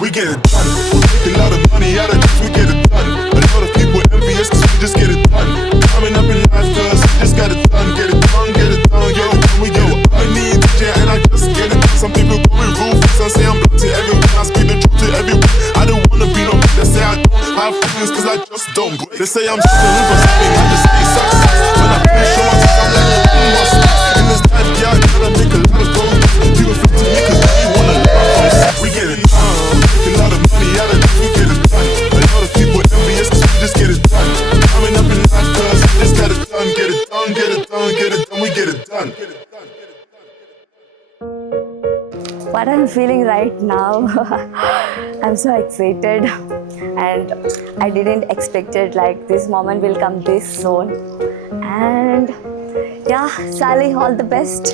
we get it done. We make a lot of money out of this, we get it done. A lot of people envious cause we just get it done. Coming up in life cause we just got it done. Get it done, get it done, yo, we go. I need DJ and I just get it done. Some people call me ruthless and say I'm blunt to everyone. I speak the truth to everyone. I don't wanna be no bitch that say I don't have feelings cause I just don't break. They say I'm struggling for something, I just say success. When I finish show myself, I'm like, what's in this life, yeah, I gotta make a lot of gold. People flip to me cause they wanna live my face. We get it done. Make a lot of money out of this, we get it done. A lot of people envious cause we just get it done. Coming up in life cause we just got it done. Get it done, get it done, get it done, we get it done. What I'm feeling right now, I'm so excited and I didn't expect it like this moment will come this soon. And yeah, Sally, all the best.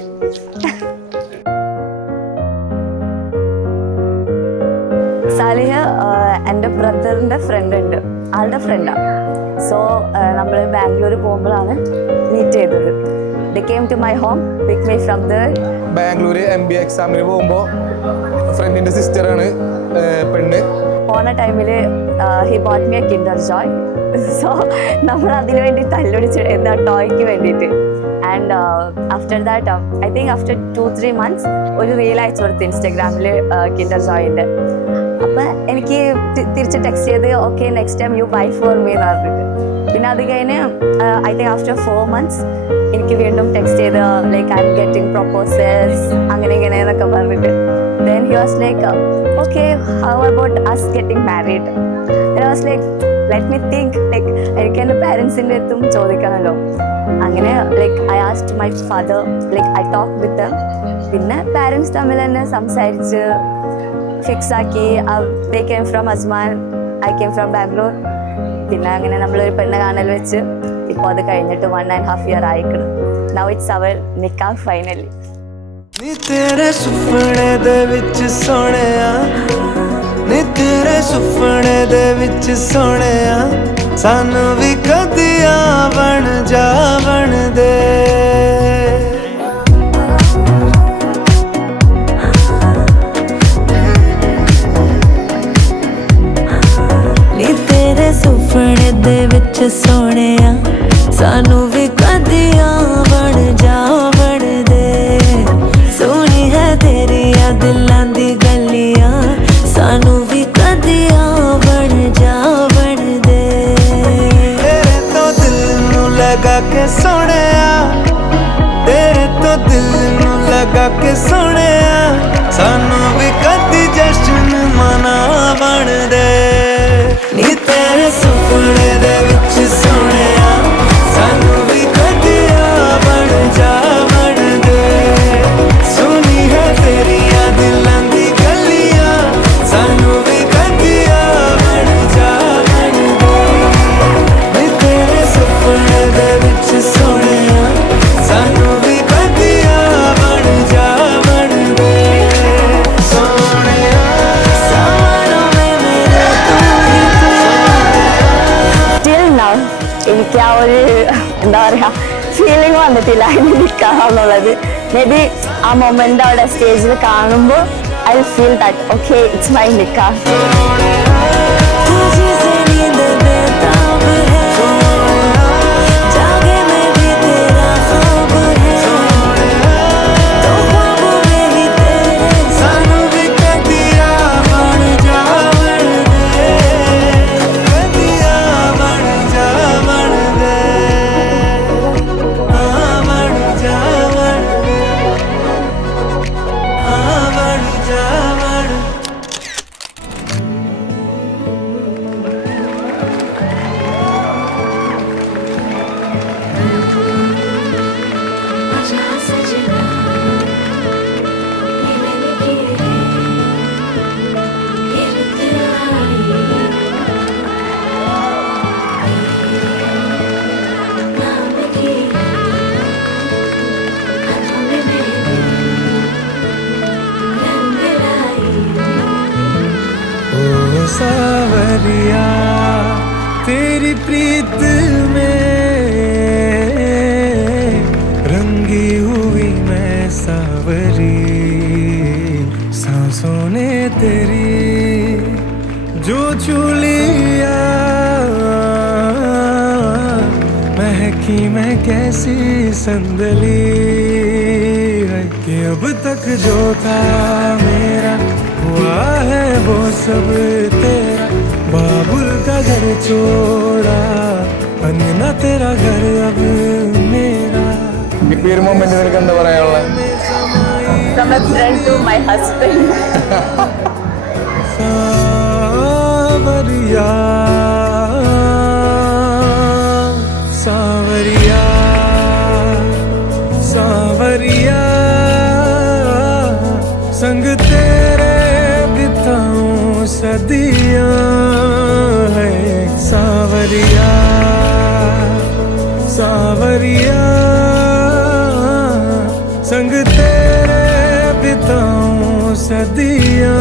Salih എൻ്റെ ബ്രദറിൻ്റെ ഫ്രണ്ട് ഉണ്ട്, ആളുടെ ഫ്രണ്ടാണ്. സോ നമ്മൾ ബാംഗ്ലൂർ പോകുമ്പോഴാണ് മീറ്റ് ചെയ്തത്. They came to my home, picked me from there. Bangalore MBA എക്സാമിന് പോകുമ്പോൾ ഫ്രണ്ടിൻ്റെ സിസ്റ്ററാണ് പെണ്ണ്. പോണ ടൈമിൽ he bought me a Kinder Joy. So നമ്മൾ അതിന് വേണ്ടി തല്ലുപിടിച്ച് എന്താ ടോയ്ക്ക് വേണ്ടിയിട്ട്. And after that I think after 2-3 months ഒരു റീൽ അയച്ചു കൊടുത്ത് ഇൻസ്റ്റാഗ്രാമിൽ കിൻഡർ ജോയിൻ്റെ. അപ്പം എനിക്ക് തിരിച്ച് ടെക്സ്റ്റ് ചെയ്ത് okay next time you buy for me എന്ന് പറഞ്ഞിട്ട്. പിന്നെ അത് കഴിഞ്ഞ് ഐ തിങ്ക് ആഫ്റ്റർ 4 months എനിക്ക് വീണ്ടും ടെക്സ്റ്റ് ചെയ്ത് like I'm getting proposals അങ്ങനെ ഇങ്ങനെ എന്നൊക്കെ പറഞ്ഞിട്ട്. Then he was like okay how about us getting married. I was like let me think like എനിക്ക് എൻ്റെ പാരൻസിൻ്റെ അടുത്തും ചോദിക്കണമല്ലോ. അങ്ങനെ like I asked my father, like I talk with them. പിന്നെ പാരൻസ് തമ്മിൽ തന്നെ സംസാരിച്ച് ഫിക്സ് ആക്കി. They came from Ajman, I came from Bangalore. പിന്നെ അങ്ങനെ നമ്മളൊരു പെണ്ണ് കാണൽ വെച്ച് ഇപ്പോൾ അത് കഴിഞ്ഞിട്ട് 1.5 years ആയിക്കണം. നൗ ഇറ്റ്സ് അവർ നിക്കാഹ് ഫൈനലി. नी तेरे सुपने दे विच सोहणिया, नी तेरे सुपने दे विच सोहणिया, सानू भी कदिया बन जावन दे. नी तेरे सुपने दे विच सोहणिया, सानू भी कदिया बन जावन दे. सोनी है तेरिया दिलां दी गलियां, सानू भी कदिया बन जावन दे. तेरे तो दिल नू लगा के सोहणिया, तेरे तो दिल नू लगा के सोहणिया, सानू भी कदी जश्न मनावन दे. नी तेरे सुपने दे विच सोहणिया, सानू भी कदिया बन जावन दे. सोनी है तेरिया दिलां दी गलियां, सानू भी कदिया बन जावन दे. नी तेरे सुपने दे विच सोहणिया, सानू भी कदिया बन जावन दे. सोहणिया सपनों में मेरे तू ही तू. സ്റ്റിൽ നൗ എനിക്ക് ആ ഒരു എന്താ പറയുക ഫീലിംഗ് വന്നിട്ടില്ല അതിന് നിൽക്കാന്നുള്ളത്. മേ ബി ആ മൊമെന്റ് അവിടെ സ്റ്റേജിൽ കാണുമ്പോൾ I will feel that okay it's my നിക്കാഹ്. तुझी से नींद बेताब है, जागे में भी तेरा ख्वाब है. तो ख्वाबों में ही तेरे सानू भी कदिया बन जावन दे. कदिया बन जावन दे. हाँ बन जावन दे. हाँ बन जावन. ओ सावरिया तेरी प्रीत में रंगी हुई मैं सावरी, सांसों ने तेरी जो चूलिया महकी मैं कैसी संदली है कि अब तक जो था मेरा हुआ है वो सब तेरा। बाबुल का घर छोड़ा अंगना तेरा घर अब मेरा। ഇപ്പൊ ഈ ഒരു മൊമെന്റ് നിനക്ക് എന്താ പറയാനുള്ളത്? From a friend to my husband. सावरिया सावरिया सावरिया संग तेरे बिताऊं सदियां है। सावरिया सावरिया संग तेरे बिताऊं सदियां